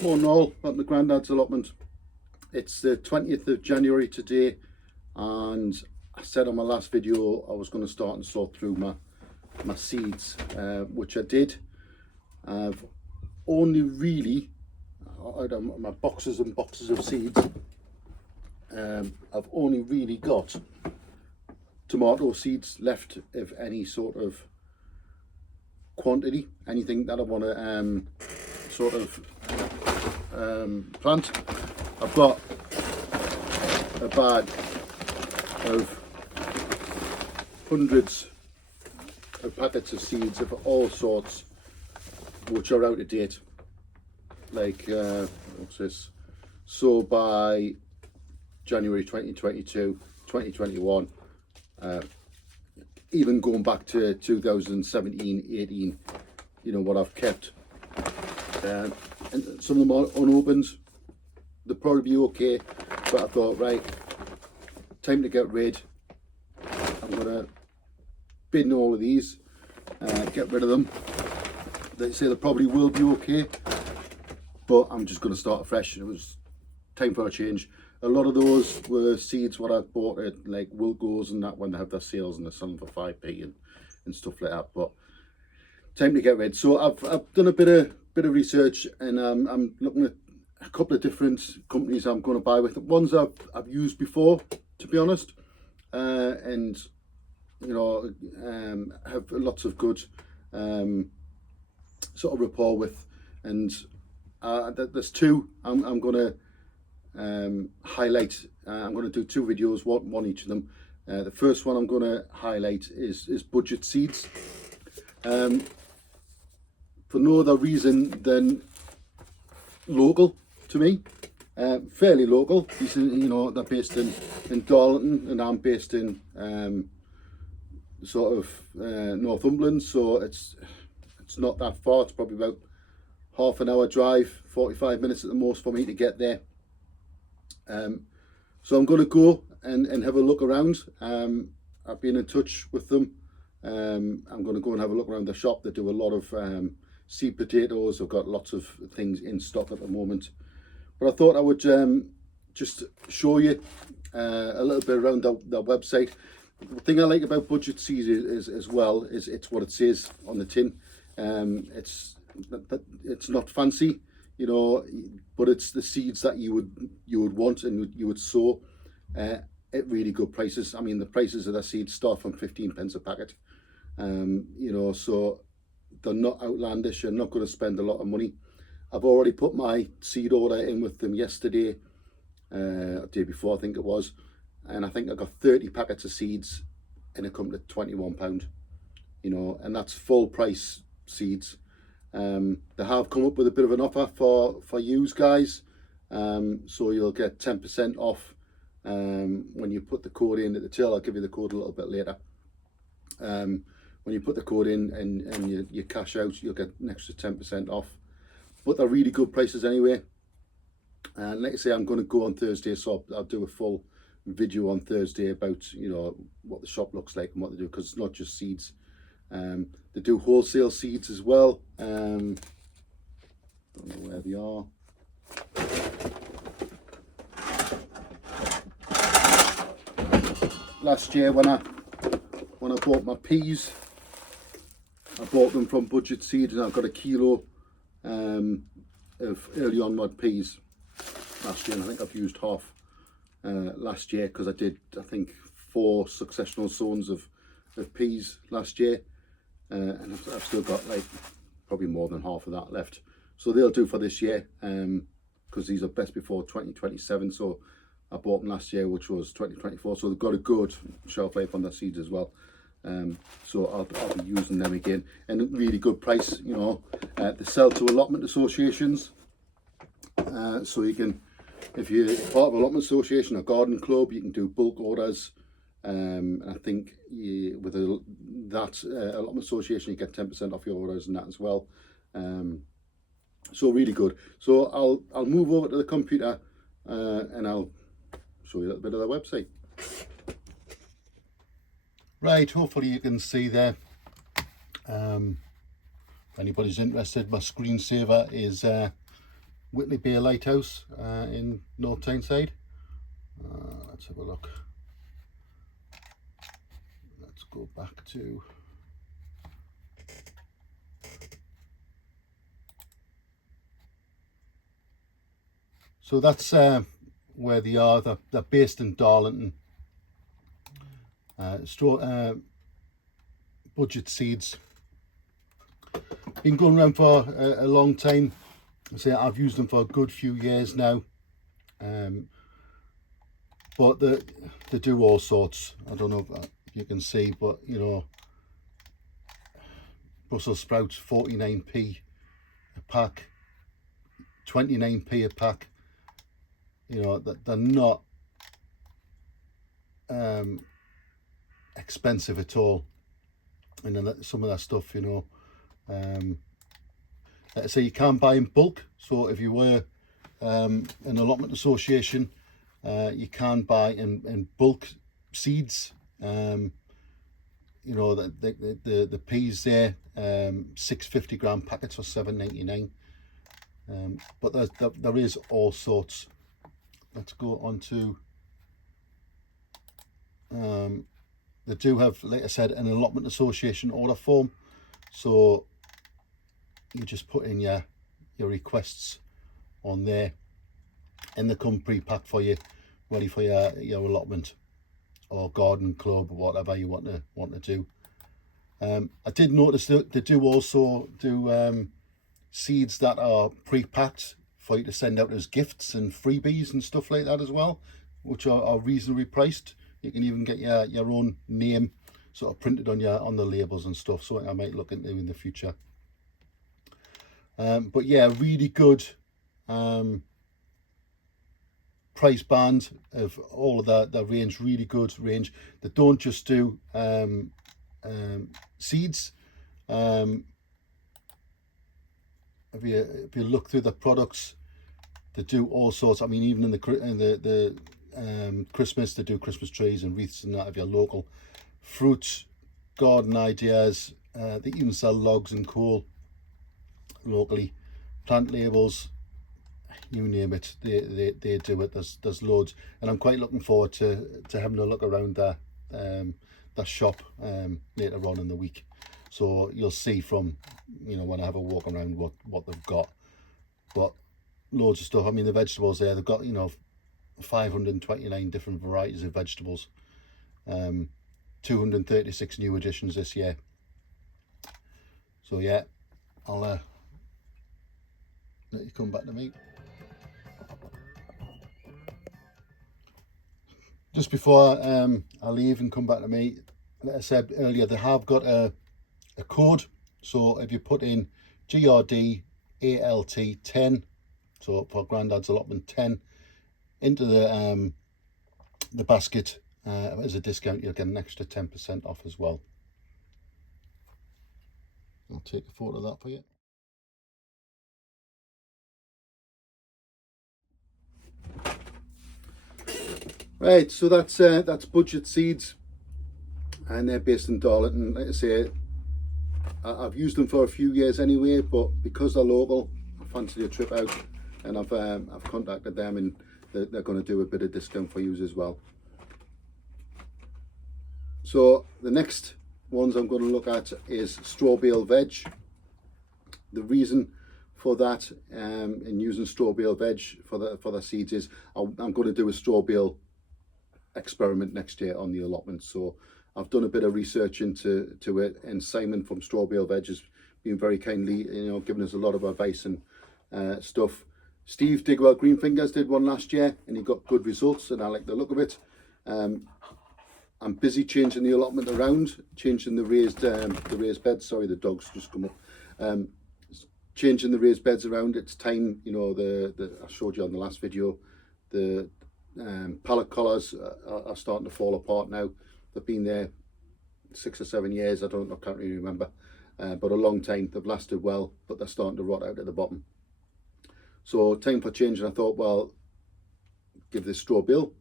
Morning all, at my granddad's allotment. It's the 20th of January today, and I said on my last video I was going to start and sort through my seeds, which I did. I've only really, out of my boxes and boxes of seeds, I've only really got tomato seeds left of any sort of quantity, anything that I want to plant. I've got a bag of hundreds of packets of seeds of all sorts which are out of date, like what's this, so by January 2022, 2021, even going back to 2017, 18, you know, what I've kept. And some of them are unopened. They'll probably be okay, but I thought, right, time to get rid. I'm gonna bin all of these, get rid of them. They say they probably will be okay, but I'm just gonna start afresh. It was time for a change. A lot of those were seeds what I bought at like Wilco's and that, when they have their sales and they're selling for 5p and stuff like that. But time to get rid. So I've done a bit of research, and I'm looking at a couple of different companies I'm going to buy with. Ones I've used before, to be honest, and you know, have lots of good sort of rapport with. And there's two I'm going to highlight. I'm going to do two videos, one each of them. The first one I'm going to highlight is Budget Seeds. For no other reason than local to me, fairly local. You know, they're based in Darlington, and I'm based in sort of Northumberland, so it's not that far. It's probably about half an hour drive, 45 minutes at the most for me to get there. So I'm going to go and have a look around. I've been in touch with them. I'm going to go and have a look around the shop. They do a lot of seed potatoes. I've got lots of things in stock at the moment, but I thought I would just show you a little bit around their website. The thing I like about Budget Seeds is as well is it's what it says on the tin. It's not fancy, you know, but it's the seeds that you would want and you would sow at really good prices. I mean, the prices of the seeds start from 15p a packet, you know, so they're not outlandish. You're not going to spend a lot of money. I've already put my seed order in with them yesterday, day before I think it was, and I think I got 30 packets of seeds and it come to £21, you know, and that's full price seeds. They have come up with a bit of an offer for you guys, so you'll get 10% off when you put the code in at the till. I'll give you the code a little bit later. When you put the code in and you cash out, you'll get an extra 10% off. But they're really good prices anyway. And like I say, I'm going to go on Thursday, so I'll do a full video on Thursday about, you know, what the shop looks like and what they do, because it's not just seeds. They do wholesale seeds as well. Don't know where they are. Last year when I bought my peas, I bought them from Budget Seeds, and I've got a kilo of early onward peas last year, and I think I've used half last year, because I did, I think, 4 successional sows of peas last year, and I've still got like probably more than half of that left. So they'll do for this year, because these are best before 2027. So I bought them last year, which was 2024. So they've got a good shelf life on their seeds as well. So I'll be using them again, and a really good price, you know. They sell to allotment associations, so you can, if you're part of an allotment association or garden club, you can do bulk orders. And I think with that allotment association, you get 10% off your orders and that as well. So really good. So I'll move over to the computer and I'll show you a little bit of their website. Right, hopefully you can see there. If anybody's interested, my screensaver is Whitley Bay Lighthouse in North Tyneside. Let's have a look. Let's go back to so that's where they are. They're based in Darlington. Budget seeds. Been going around for a long time. I've used them for a good few years now. But they do all sorts. I don't know if you can see, but you know, Brussels sprouts 49p a pack, 29p a pack. You know, that they're not expensive at all. And then some of that stuff, you know, like I say, you can buy in bulk. So if you were an allotment association, you can buy in bulk seeds. You know, the peas there, 650 gram packets for £7.99. But there is all sorts. Let's go on to they do have, like I said, an allotment association order form, so you just put in your requests on there and they come pre-packed for you, ready for your allotment or garden club or whatever you want to do. I did notice that they do also do seeds that are pre-packed for you to send out as gifts and freebies and stuff like that as well, which are reasonably priced. You can even get your own name sort of printed on the labels and stuff, so I might look into in the future. But yeah, really good price band of all of the range, really good range. They don't just do seeds. If you look through the products, they do all sorts. I mean, even in the Christmas, they do Christmas trees and wreaths and that if you're local. Fruits, garden ideas, they even sell logs and coal locally. Plant labels, you name it, they do it. There's loads, and I'm quite looking forward to having a look around that shop later on in the week. So you'll see from, you know, when I have a walk around what they've got. But loads of stuff. I mean, the vegetables there, they've got, you know, 529 different varieties of vegetables, 236 new additions this year. So yeah, I'll let you come back to me. Just before I leave and come back to me, like I said earlier, they have got a code. So if you put in GRD ALT 10, so for Grandad's Allotment 10, into the basket as a discount, you'll get an extra 10% off as well. I'll take a photo of that for you. Right, so that's Budget Seeds, and they're based in Darlington. Like I say, I've used them for a few years anyway, but because they're local, I fancied a trip out, and I've contacted them, and they're going to do a bit of discount for you as well. So the next ones I'm going to look at is straw bale veg. The reason for that in using straw bale veg for the seeds is I'm going to do a straw bale experiment next year on the allotment. So I've done a bit of research into it, and Simon from Straw Bale Veg has been very kindly, you know, giving us a lot of advice and stuff. Steve Digwell Green Fingers did one last year and he got good results, and I like the look of it. I'm busy changing the allotment around, changing the raised beds. Sorry, the dog's just come up. Changing the raised beds around. It's time, you know, I showed you on the last video, the pallet collars are starting to fall apart now. They've been there 6 or 7 years, I can't really remember, but a long time. They've lasted well, but they're starting to rot out at the bottom. So time for change, and I thought, well, give this straw bale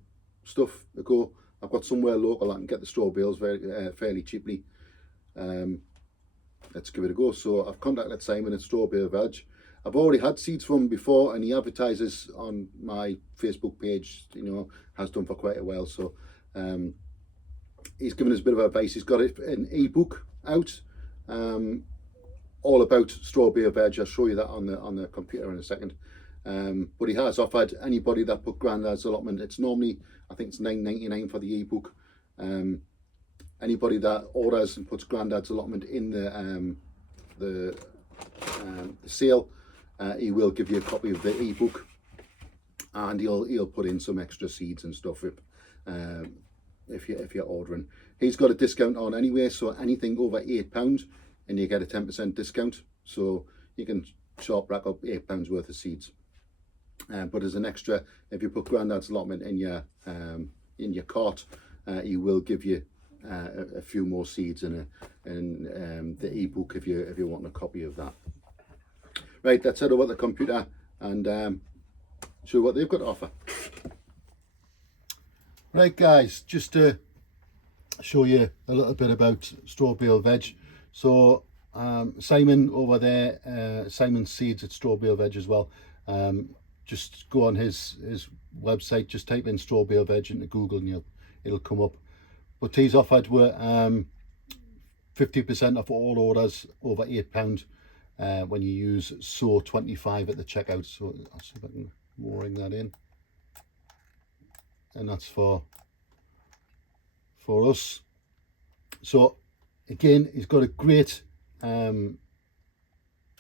stuff a go. I've got somewhere local I can get the straw bales fairly cheaply. Let's give it a go. So I've contacted Simon at Straw Bale Veg. I've already had seeds from him before, and he advertises on my Facebook page, you know, has done for quite a while. So he's given us a bit of advice. He's got an ebook out all about straw bale veg. I'll show you that on the computer in a second. But he has offered anybody that put Grandad's Allotment, it's normally, I think it's £9.99 for the ebook. Anybody that orders and puts Grandad's Allotment in the sale, he will give you a copy of the ebook, and he'll put in some extra seeds and stuff if you're ordering. He's got a discount on anyway, so anything over £8 and you get a 10% discount, so you can shop rack up £8 worth of seeds. But as an extra, if you put Grandad's Allotment in your cart, he will give you a few more seeds and the ebook if you want a copy of that. Right, let's head over to the computer and show what they've got to offer. Right guys, just to show you a little bit about straw bale veg. So Simon over there, Simon Seeds at Straw Bale Veg as well. Just go on his website, just type in straw bale veg into Google and it'll come up. But he's offered 50% off all orders over £8 when you use SO25 at the checkout. So I'll see if I can ring that in, and that's for us. So again, he's got a great you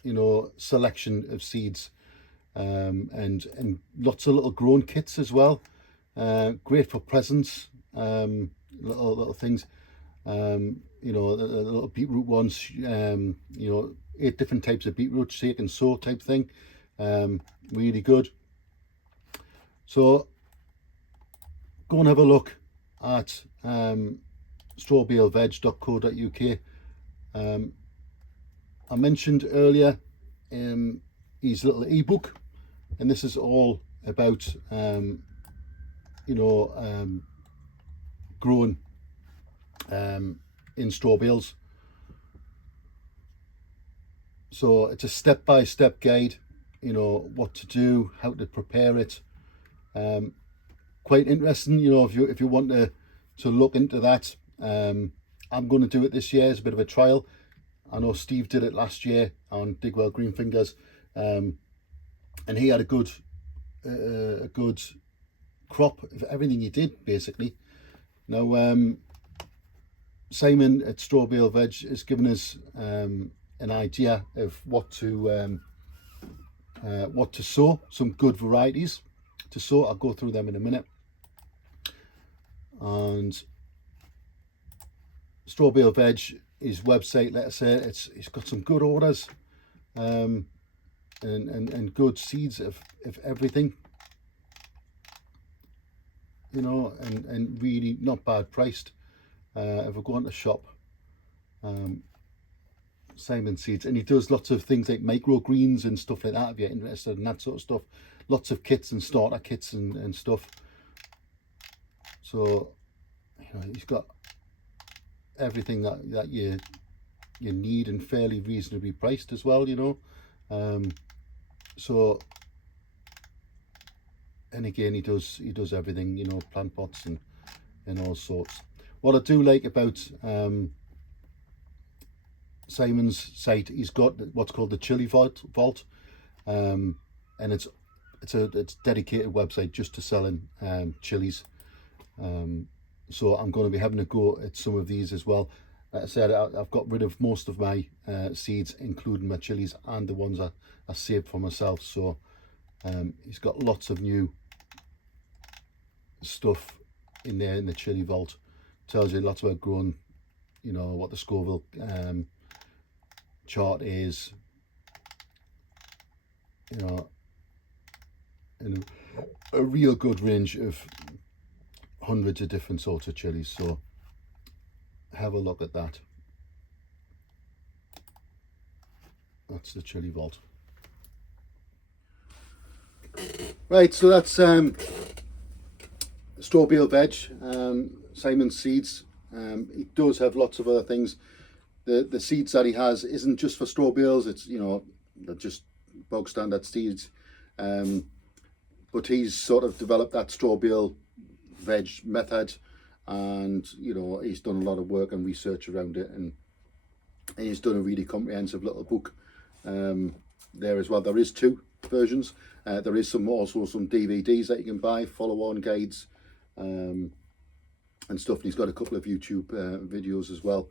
know, selection of seeds, and lots of little grown kits as well. Great for presents, little things. You know, the little beetroot ones, you know, 8 different types of beetroot, shake and sow type thing. Really good. So go and have a look at strawbaleveg.co.uk. I mentioned earlier his little ebook, and this is all about you know, growing in straw bales. So it's a step-by-step guide, you know, what to do, how to prepare it. Quite interesting, you know, if you want to look into that. I'm going to do it this year as a bit of a trial. I know Steve did it last year on Digwell Green Fingers, and he had a good crop of everything he did basically. Now Simon at Straw Bale Veg has given us an idea of what to sow, some good varieties to sow. I'll go through them in a minute. And Straw Bale Veg, his website, let's say, it's got some good orders, and good seeds of everything, you know, and really not bad priced. If we go on to shop, Simon Seeds, and he does lots of things like microgreens and stuff like that if you're interested in that sort of stuff. Lots of kits and starter kits and stuff. So, you know, he's got everything that you need, and fairly reasonably priced as well, you know. So, and again, he does everything, you know, plant pots and all sorts. What I do like about Simon's site, he's got what's called the chili vault, and it's a dedicated website just to selling chilies. So I'm going to be having a go at some of these as well. Like I said, I've got rid of most of my seeds, including my chilies and the ones I saved for myself. So he's got lots of new stuff in there in the chili vault. Tells you lots about growing, you know, what the Scoville chart is, you know, and a real good range of hundreds of different sorts of chilies. So have a look at that. That's the chili vault. Right, so that's Straw Bale Veg, Simon Seeds. He does have lots of other things. The seeds that he has isn't just for straw bales. It's, you know, they're just bog standard seeds, but he's sort of developed that straw bale veg method, and you know, he's done a lot of work and research around it, and he's done a really comprehensive little book there as well. There is 2 versions. There is also some DVDs that you can buy, follow-on guides and stuff. And he's got a couple of YouTube videos as well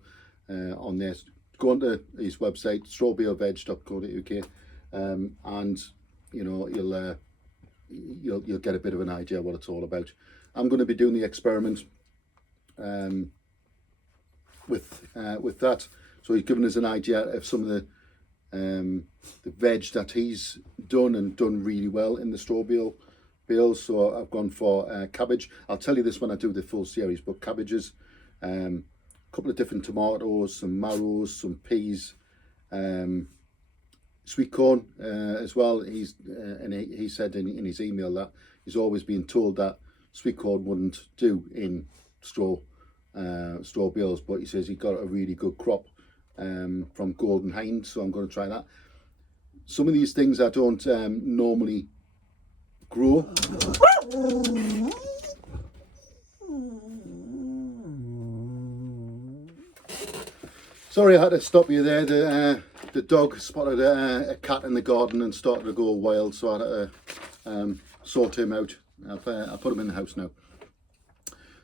on there. Go onto his website, strawbaleveg.co.uk, and you know, you'll get a bit of an idea what it's all about. I'm going to be doing the experiment with that. So he's given us an idea of some of the veg that he's done really well in the straw bales. So I've gone for cabbage. I'll tell you this when I do the full series, but cabbages, a couple of different tomatoes, some marrows, some peas, sweet corn as well. He said in his email that he's always been told that sweet corn wouldn't do in straw bales, but he says he got a really good crop from Golden Hind, so I'm going to try that. Some of these things I don't normally grow. Sorry, I had to stop you there. The dog spotted a cat in the garden and started to go wild, so I had to sort him out. I put him in the house now.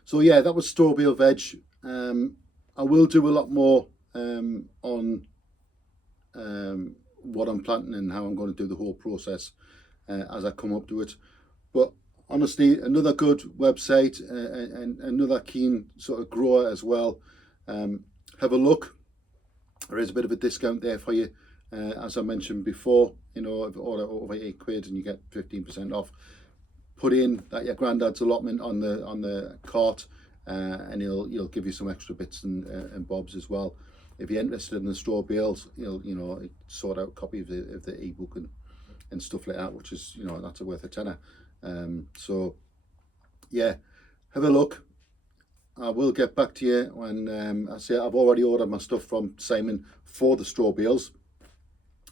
So yeah, that was straw bale veg. I will do a lot more on what I'm planting and how I'm going to do the whole process as I come up to it. But honestly, another good website and another keen sort of grower as well. Have a look. There is a bit of a discount there for you, as I mentioned before. You know, if you order over £8 and you get 15% off. Put in that your granddad's allotment on the cart, and he'll give you some extra bits and bobs as well. If you're interested in the straw bales, he'll sort out a copy of the ebook and stuff like that, which is, that's worth a tenner. So yeah, have a look. I will get back to you when I say I've already ordered my stuff from Simon for the straw bales,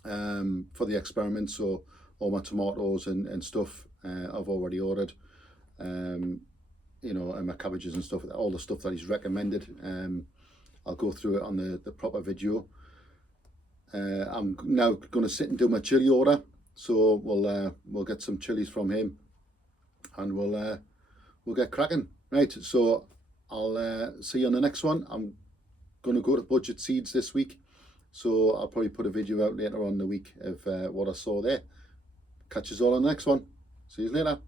for the experiment. So all my tomatoes and stuff I've already ordered, and my cabbages and stuff, all the stuff that he's recommended. I'll go through it on the proper video. I'm now going to sit and do my chili order, so we'll get some chilies from him, and we'll get cracking. Right, so I'll see you on the next one. I'm going to go to Budget Seeds this week, so I'll probably put a video out later on in the week of what I saw there. Catch us all on the next one. See you later.